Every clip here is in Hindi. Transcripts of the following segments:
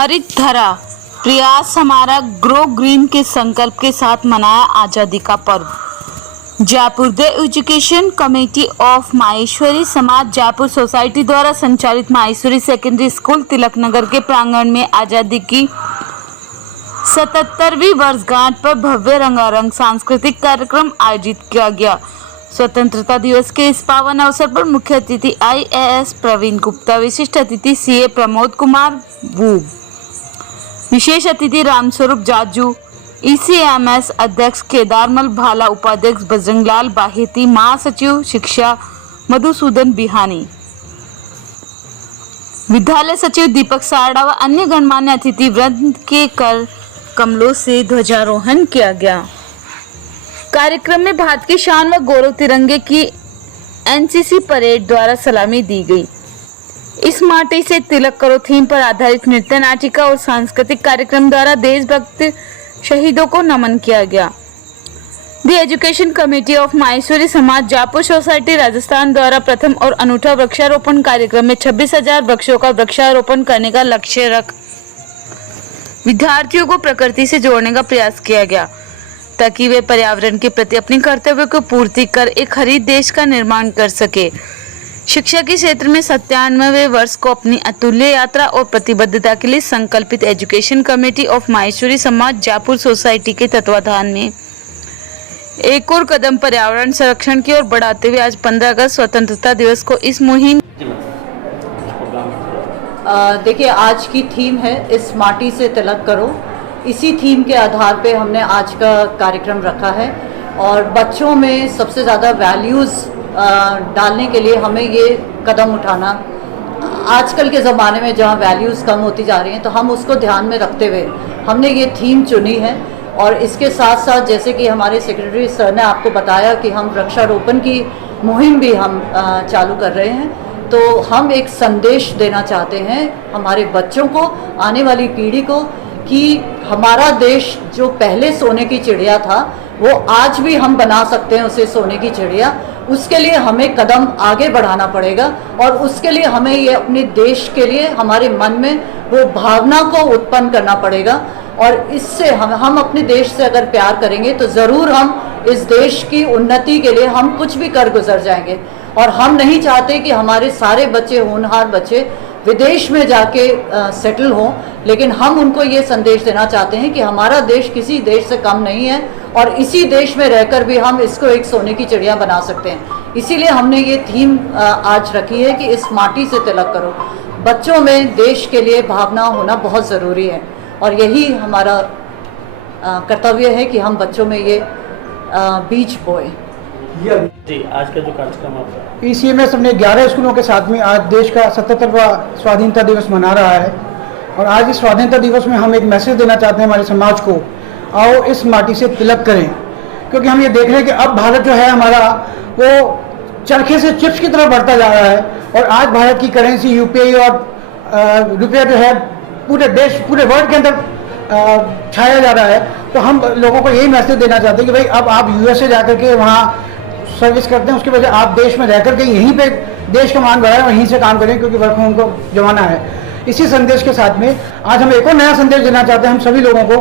हरित धरा प्रयास हमारा ग्रो ग्रीन के संकल्प के साथ मनाया आजादी का पर्व। Jaipur the education committee of Maheshwari समाज जयपुर सोसाइटी द्वारा संचालित माहेश्वरी सेकेंडरी स्कूल तिलक नगर के प्रांगण में आजादी की 77वीं वर्षगांठ पर भव्य रंगारंग सांस्कृतिक कार्यक्रम आयोजित किया गया। स्वतंत्रता दिवस के इस पावन अवसर पर मुख्य अतिथि IAS प्रवीण गुप्ता, विशिष्ट अतिथि CA प्रमोद कुमार वू, विशेष अतिथि रामस्वरूप जाजू, ECMS अध्यक्ष केदारमल भाला, उपाध्यक्ष बजरंगलाल बाहेती, महासचिव शिक्षा मधुसूदन बिहानी, विद्यालय सचिव दीपक सारड़ा व अन्य गणमान्य अतिथि वृंद के कर कमलों से ध्वजारोहण किया गया। कार्यक्रम में भारत की शान व गौरव तिरंगे की NCC परेड द्वारा सलामी दी गई। इस माटी से तिलक करो थीम पर आधारित नृत्य नाटिका और सांस्कृतिक कार्यक्रम द्वारा देशभक्त शहीदों को नमन किया गया। The education committee of Maheshwari समाज जयपुर सोसाइटी राजस्थान द्वारा प्रथम और अनूठा वृक्षारोपण कार्यक्रम में 26,000 वृक्षों का वृक्षारोपण करने का लक्ष्य रख विद्यार्थियों को प्रकृति से जोड़ने का प्रयास किया गया, ताकि वे पर्यावरण के प्रति अपने कर्तव्य को पूर्ति कर एक हरित देश का निर्माण कर सके। शिक्षा के क्षेत्र में 97वें वर्ष को अपनी अतुल्य यात्रा और प्रतिबद्धता के लिए संकल्पित एजुकेशन कमेटी ऑफ माहेश्वरी समाज जयपुर सोसाइटी के तत्वाधान में एक और कदम पर्यावरण संरक्षण की ओर बढ़ाते हुए आज 15 अगस्त स्वतंत्रता दिवस को इस मुहिम देखिए, आज की थीम है इस माटी से तिलक करो। इसी थीम के आधार पे हमने आज का कार्यक्रम रखा है और बच्चों में सबसे ज़्यादा वैल्यूज़ डालने के लिए हमें ये कदम उठाना, आजकल के ज़माने में जहाँ वैल्यूज़ कम होती जा रही हैं, तो हम उसको ध्यान में रखते हुए हमने ये थीम चुनी है। और इसके साथ साथ जैसे कि हमारे सेक्रेटरी सर ने आपको बताया कि हम वृक्षारोपण की मुहिम भी हम चालू कर रहे हैं, तो हम एक संदेश देना चाहते हैं हमारे बच्चों को, आने वाली पीढ़ी को, कि हमारा देश जो पहले सोने की चिड़िया था वो आज भी हम बना सकते हैं उसे सोने की चिड़िया। उसके लिए हमें कदम आगे बढ़ाना पड़ेगा और उसके लिए हमें ये अपने देश के लिए हमारे मन में वो भावना को उत्पन्न करना पड़ेगा। और इससे हम अपने देश से अगर प्यार करेंगे तो ज़रूर हम इस देश की उन्नति के लिए हम कुछ भी कर गुजर जाएंगे। और हम नहीं चाहते कि हमारे सारे बच्चे, होनहार बच्चे, विदेश में जाके सेटल हों, लेकिन हम उनको ये संदेश देना चाहते हैं कि हमारा देश किसी देश से कम नहीं है और इसी देश में रहकर भी हम इसको एक सोने की चिड़िया बना सकते हैं। इसीलिए हमने ये थीम आज रखी है कि इस माटी से तिलक करो। बच्चों में देश के लिए भावना होना बहुत ज़रूरी है और यही हमारा कर्तव्य है कि हम बच्चों में ये बीज बोए। जी, आज का जो कार्यक्रम आपका ECMS अपने 11 स्कूलों के साथ में आज देश का 77वां स्वाधीनता दिवस मना रहा है और आज इस स्वाधीनता दिवस में हम एक मैसेज देना चाहते हैं हमारे समाज को, आओ इस माटी से तिलक करें। क्योंकि हम ये देख रहे हैं कि अब भारत जो है हमारा वो चरखे से चिप्स की तरफ बढ़ता जा रहा है और आज भारत की करेंसी UPI और रुपया जो है पूरे देश, पूरे वर्ल्ड के अंदर छाया जा रहा है। तो हम लोगों को यही मैसेज देना चाहते हैं कि भाई अब आप USA जाकर के वहाँ सर्विस करते हैं, उसके वजह आप देश में रह करके यहीं पे देश का मान बढ़ाएं और यहीं से काम करें, क्योंकि वर्क फ्रॉम होम को जमाना है। इसी संदेश के साथ में आज हम एक और नया संदेश देना चाहते हैं हम सभी लोगों को,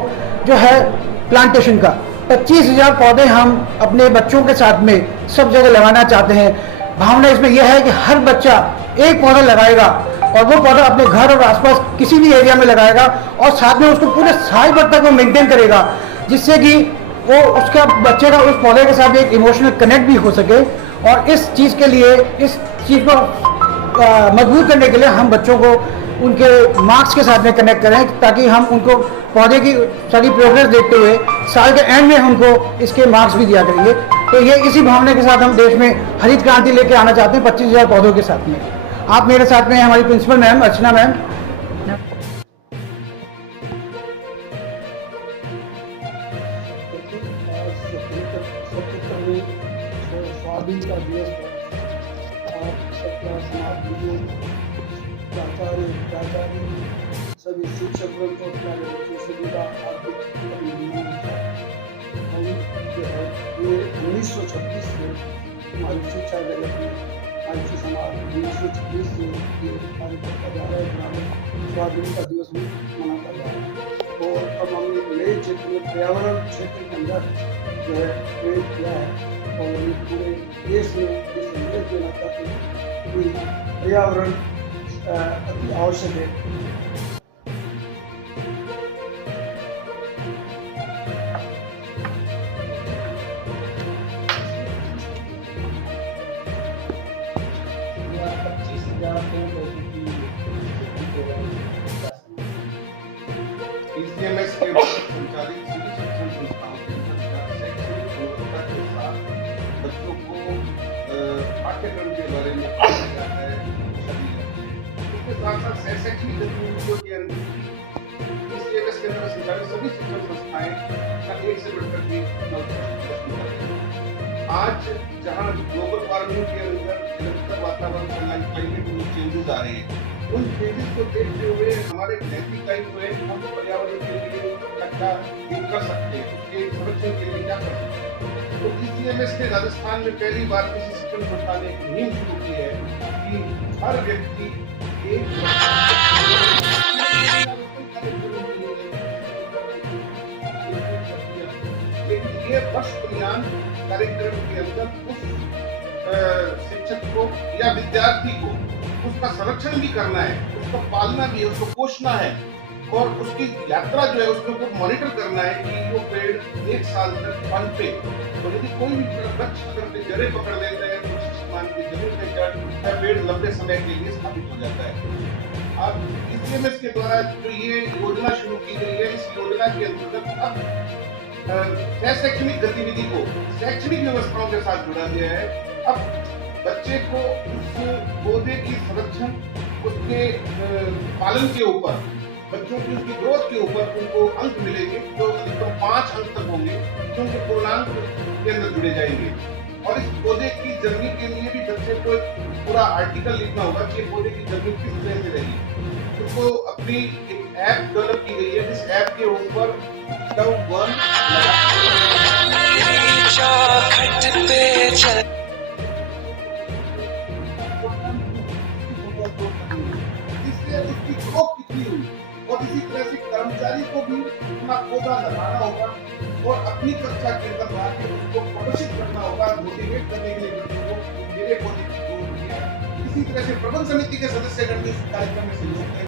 जो है प्लांटेशन का। 25,000 पौधे हम अपने बच्चों के साथ में सब जगह लगाना चाहते हैं। भावना इसमें यह है कि हर बच्चा एक पौधा लगाएगा और वो पौधा अपने घर और आसपास किसी भी एरिया में लगाएगा और साथ में उसको पूरे साल भर तक वो मेंटेन करेगा, जिससे कि वो उसका बच्चे का उस पौधे के साथ एक इमोशनल कनेक्ट भी हो सके। और इस चीज़ के लिए, इस चीज़ को मजबूत करने के लिए हम बच्चों को उनके मार्क्स के साथ में कनेक्ट करें, ताकि हम उनको पौधे की सारी प्रोग्रेस देखते हुए साल के एंड में उनको इसके मार्क्स भी दिया करेंगे। तो ये इसी भावना के साथ हम देश में हरित क्रांति लेके आना चाहते हैं 25,000 पौधों के साथ में। आप मेरे साथ में हमारी प्रिंसिपल मैम अर्चना मैम। स्वाधीनता दिवस पर आप सबका समाज, प्राचार्य, सभी शिक्षक वर्ग को अपना सुविधा आर्थिक जो है ये 1926 से हमारी शिक्षा जगत में हमारी समाज 1926 से ये कार्य करता जा रहा है। स्वाधीनता दिवस दिवस भी मनाता जा रहा है। और अब हमने एक नए क्षेत्र में पर्यावरण क्षेत्र के अंदर जो है प्रेरित किया है और ये पूरे देश में ये संदेश देना चाहते हैं कि पर्यावरण अति आवश्यक है। PCMS के संचालित सभी शिक्षण संस्थाओं के अंदर शैक्षणिक गुणवत्ता के साथ बच्चों को पाठ्यक्रम के बारे में पढ़ाया जाता है, उसके साथ साथ शैक्षणिक गतिविधियों के अंदर PCMS के अंदर संचालित सभी शिक्षण संस्थाएं का एक से बढ़कर एक आज जहां ग्लोबल वार्मिंग के अंदर निरंतर वातावरण क्लाइमेट में चेंजेस आ रहे हैं, उन चेंजेस को देखते हुए हमारे नैतिक दायित्व है हम पर्यावरण के लिए क्या कर सकते हैं, उसके संरक्षण के लिए क्या कर सकते हैं। तो PCMS के राजस्थान में पहली बार किसी शिक्षण संस्था ने एक मुहिम शुरू की है कि हर व्यक्ति एक लेकिन ये वर्ष कल्याण कार्यक्रम के अंदर उस शिक्षक को या विद्यार्थी को उसका संरक्षण भी करना है, उसको पालना भी है, उसको पोषना है और उसकी यात्रा जो है उसके ऊपर मॉनिटर करना है कि वो पेड़ एक साल तक पनपे। तो यदि कोई भी वृक्ष अगर जड़ें पकड़ लेता है तो मान की जमीन में जड़ पेड़ लंबे समय के लिए स्थापित हो जाता है। अब PCMS के द्वारा जो ये योजना शुरू की गई है, इस योजना के अंतर्गत अब शैक्षणिक गतिविधि को शैक्षणिक व्यवस्थाओं के साथ जोड़ा गया है। अब बच्चे को उस पौधे की संरक्षण, उसके पालन के ऊपर, बच्चों की उसकी ग्रोथ के ऊपर उनको अंक मिलेंगे जो अधिकतम 5 अंक तक होंगे जो उनके पूर्णांक के अंदर जुड़े जाएंगे। और इस पौधे की जर्नी के लिए भी बच्चे को पूरा आर्टिकल लिखना होगा कि पौधे की जर्नी किस तरह से रही। उसको अपनी एक ऐप डेवलप की गई है, इस ऐप के ऊपर इससे उसकी ग्रोथ कितनी हुई और इसी तरह से कर्मचारी को भी अपना पौधा लगाना होगा और अपनी कक्षा के अंदर लाके उसको प्रदर्शित करना होगा, मोटिवेट करने के लिए बच्चों को मेरे पौधे की ग्रोथ की है। इसी तरह से प्रबंध समिति के सदस्यगण भी इस कार्यक्रम में सहयोग